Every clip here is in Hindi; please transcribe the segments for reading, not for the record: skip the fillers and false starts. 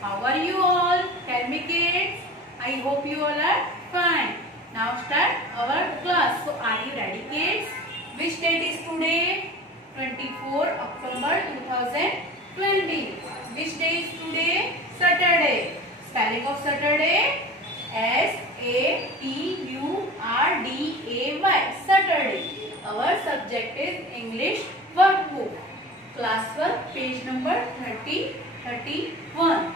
How are you all? Tell me kids. I hope you all are fine. Now start our class. So are you ready kids? Which date is today? 24 October 2020. Which day is today? Saturday. Spelling of Saturday? S-A-T-U-R-D-A-Y. Saturday. Our subject is English workbook. Class work page number 31.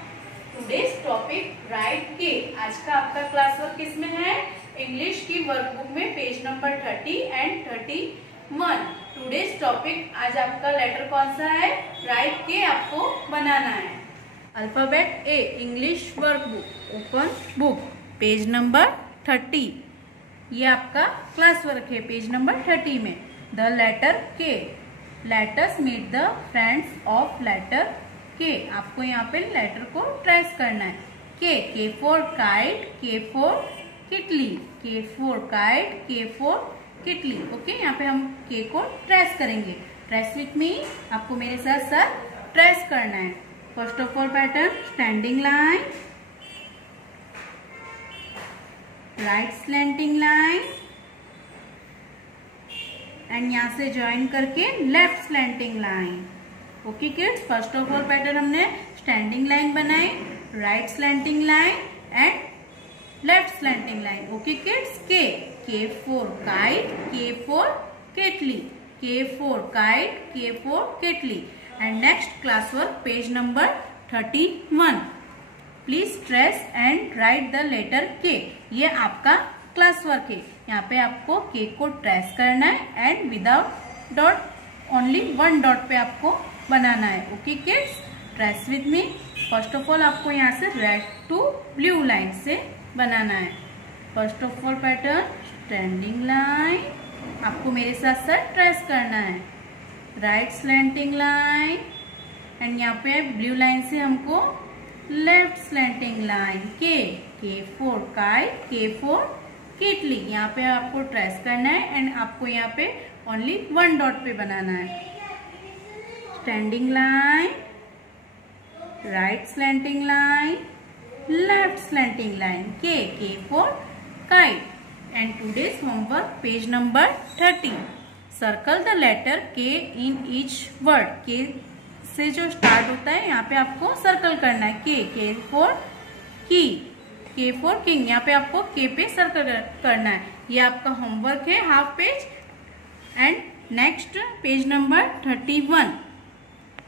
Today's topic right के. आज का आपका क्लास वर्क किसमें है? इंग्लिश की वर्कबुक में page number 30 and 31. Today's topic आज आपका लेटर कौन सा है? राइट के आपको बनाना है. Alphabet A, English workbook, open book, page number 30. ये आपका क्लास वर्क है पेज नंबर 30 में. The letter K. Let us meet the friends of letter K. आपको यहाँ पे लेटर को ट्रेस करना है. K for kite, K for किटली, के for kite, K for किटली. Okay, यहाँ पे हम के को ट्रेस करेंगे. Trace with me. आपको मेरे साथ साथ ट्रेस करना है. First of all pattern standing line, right slanting line and यहाँ से ज्वाइन करके left slanting line. Okay kids, first of all pattern हमने स्टैंडिंग लाइन बनाई, right slanting line and left slanting line. Okay kids, K for kite, K for kettle, K for kite, K for kettle. And next class work page number 31. Please trace and write the letter K. ये आपका क्लास वर्क है. यहाँ पे आपको के को ट्रेस करना है and without dot, only one dot पे आपको बनाना है. Okay kids, trace with me. First of all आपको यहाँ से रेड टू ब्लू लाइन से बनाना है. First of all pattern standing line, आपको मेरे साथ साथ ट्रेस करना है. राइट स्लैंटिंग लाइन एंड यहाँ पे ब्लू लाइन से हमको left slanting line. K for kite, K for किटली. यहाँ पे आपको ट्रेस करना है एंड आपको यहाँ पे ओनली वन डॉट पे बनाना है. Standing line, right slanting line, left slanting line. K for kite. And today's homework page number 30. Circle the letter K in each word. के से जो स्टार्ट होता है यहाँ पे आपको सर्कल करना है. के फॉर की, के फॉर किंग. यहाँ पे आपको के पे सर्कल करना है. ये आपका होमवर्क है, half page. And next page number 31.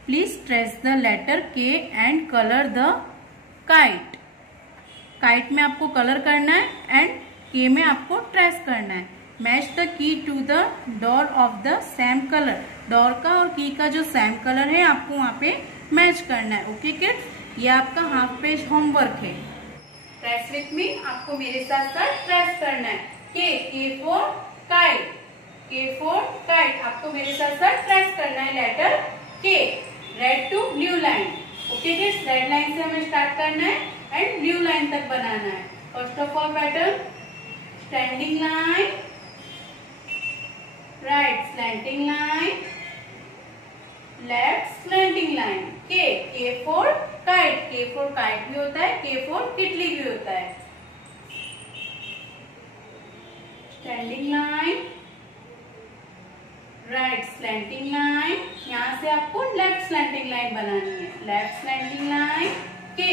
Please trace the letter K and colour the kite. Kite में आपको कलर करना है एंड के में आपको ट्रेस करना है. Match the key to the door of the same colour. Door का और की का जो सेम कलर है आपको वहाँ पे मैच करना है. ओके किड्स, ये आपका हाफ पेज होमवर्क है. Trace with me. आपको मेरे साथ साथ ट्रेस करना है. K for kite, K for kite. आपको मेरे साथ साथ ट्रेस करना है letter K. Red to blue line. Okay kids, red line से हमें स्टार्ट करना है एंड ब्लू लाइन तक बनाना है. First of all pattern standing line, right slanting line, left slanting line. K for kite. K for kite भी होता है, के फॉर किटली भी होता है. Standing line, right slanting line. यहाँ से आपको लेफ्ट स्लैंटिंग लाइन बनानी है. Left slanting line. K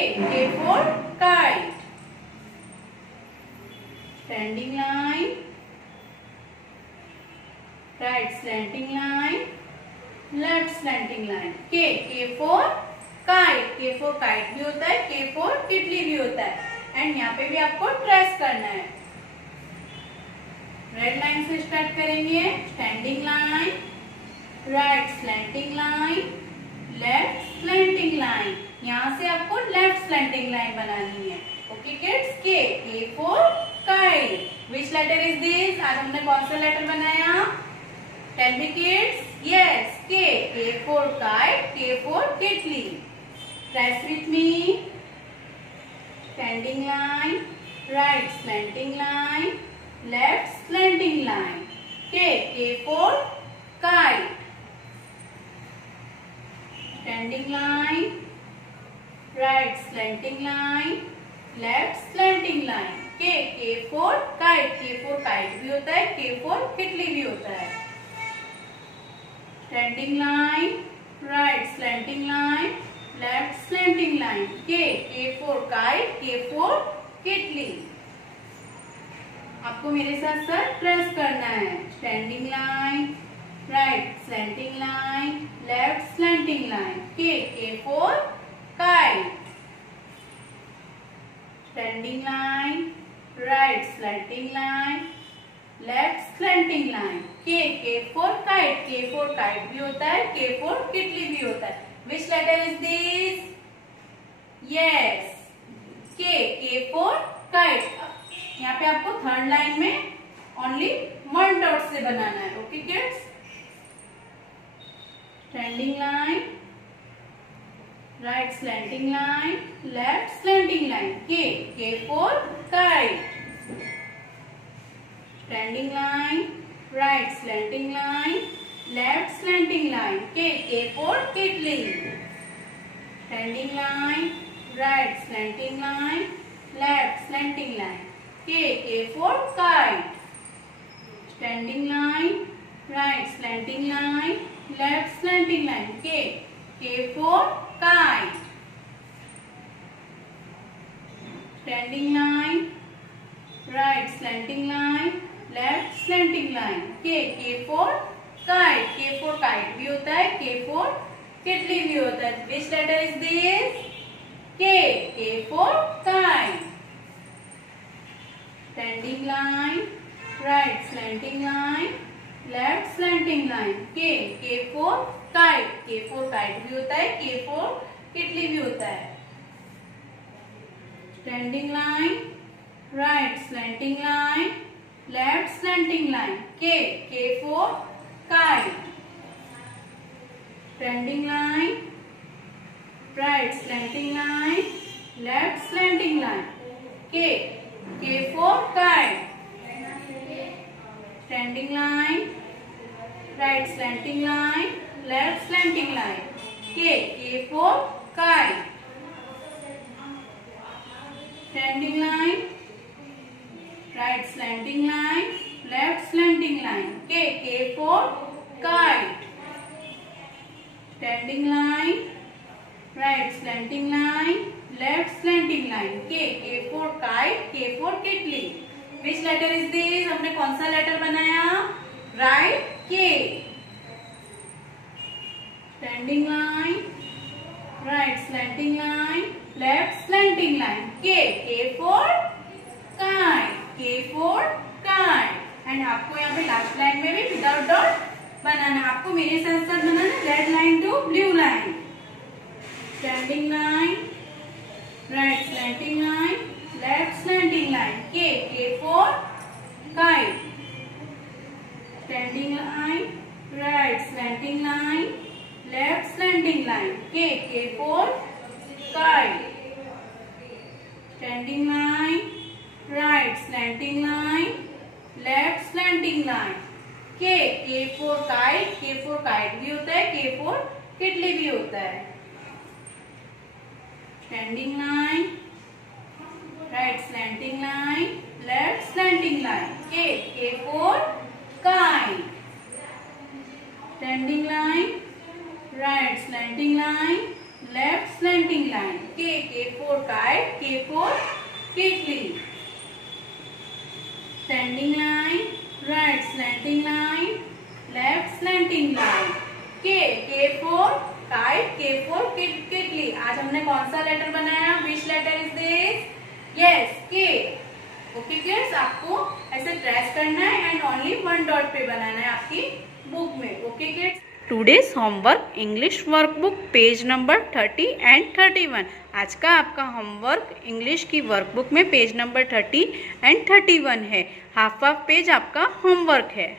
for kite. Standing line, right slanting line, left slanting line. K for kite. K for kite भी होता है, के फॉर किटली भी होता है. एंड यहाँ पे भी आपको ट्रेस करना है. रेड लाइन से स्टार्ट करेंगे. Standing line, right slanting line, left slanting line. यहाँ से आपको लेफ्ट स्लैंटिंग लाइन बनानी है. Okay kids, K for kite. Which letter is this? आज हमने कौन सा लेटर बनाया? Tell me kids. Yes, K for kite, K for किटली. Trace with me. Standing line, right slanting line, left slanting line. K for kite. Standing line, right slanting line, left slanting line. K for kite, K for kite भी होता है, के फॉर किटली भी होता है। Standing line, right slanting line, left slanting line. K for kite, K for किटली। आपको मेरे साथ साथ ट्रेस करना है। Standing line, right slanting line, left slanting line. K for kite. Standing line, right slanting line, left slanting line. K for kite, K for kite भी होता है, के फॉर किटली भी होता है। Which letter is this? Yes, K for kite. यहाँ पे आपको थर्ड लाइन में ओनली 1 डॉट से बनाना है। Okay kids? Standing line, right slanting line, left slanting line. K for kite. Standing line, right slanting line, left slanting line. K for किटली। Standing line, right slanting line, left slanting line. K for kite. Standing line, right slanting line, left slanting line. K for kite. Standing line, right slanting line, left slanting line. K for kite, K for kite भी होता है, के फॉर किटली भी होता है। Which letter is this? K for kite. Standing line, right slanting line, left slanting line. K for kite, K for kite भी होता है, के फॉर किटली भी होता है। Standing line, right slanting line, left slanting line. K for kite. Standing line, right slanting line, left slanting line. K for kite. Standing line, right slanting line, left slanting line. K for kite. Standing line, right slanting line, left slanting line. K for kite. Standing line, right slanting line, left slanting line. K for kite, K for किटली। Which letter is this? हमने कौन सा लेटर बनाया? Right, K. Standing line, right slanting line, left slanting line. K for kite, K for kite. And आपको यहाँ पे लास्ट लाइन में भी विदाउट डॉट बनाना है। आपको मेरे साथ साथ बनाना है red line to blue line. Standing line, right slanting line, left slanting line. K for kite. Standing line, right slanting line, left slanting line. K for kite. Standing line, right slanting line, left slanting line. K for kite, K for kite भी होता है, के फॉर किटली भी होता है। Standing line, right slanting line, left slanting line. K for kite. Standing line, right slanting line, left slanting line. K for kite, K for किटली। Standing line, right slanting line, left slanting line. K for kite, K for किटली। आज हमने कौन सा लेटर बनाया? विच लेटर इज दिस? यस, के। ओके किड्स, आपको ऐसे ट्रेस करना है एंड ओनली 1 डॉट पे बनाना है आपकी बुक में। Okay kids? Today's homework English workbook page number 30 and 31। आज का आपका होमवर्क इंग्लिश की वर्कबुक में पेज नंबर 30 एंड 31 है। हाफ पेज आपका होमवर्क है।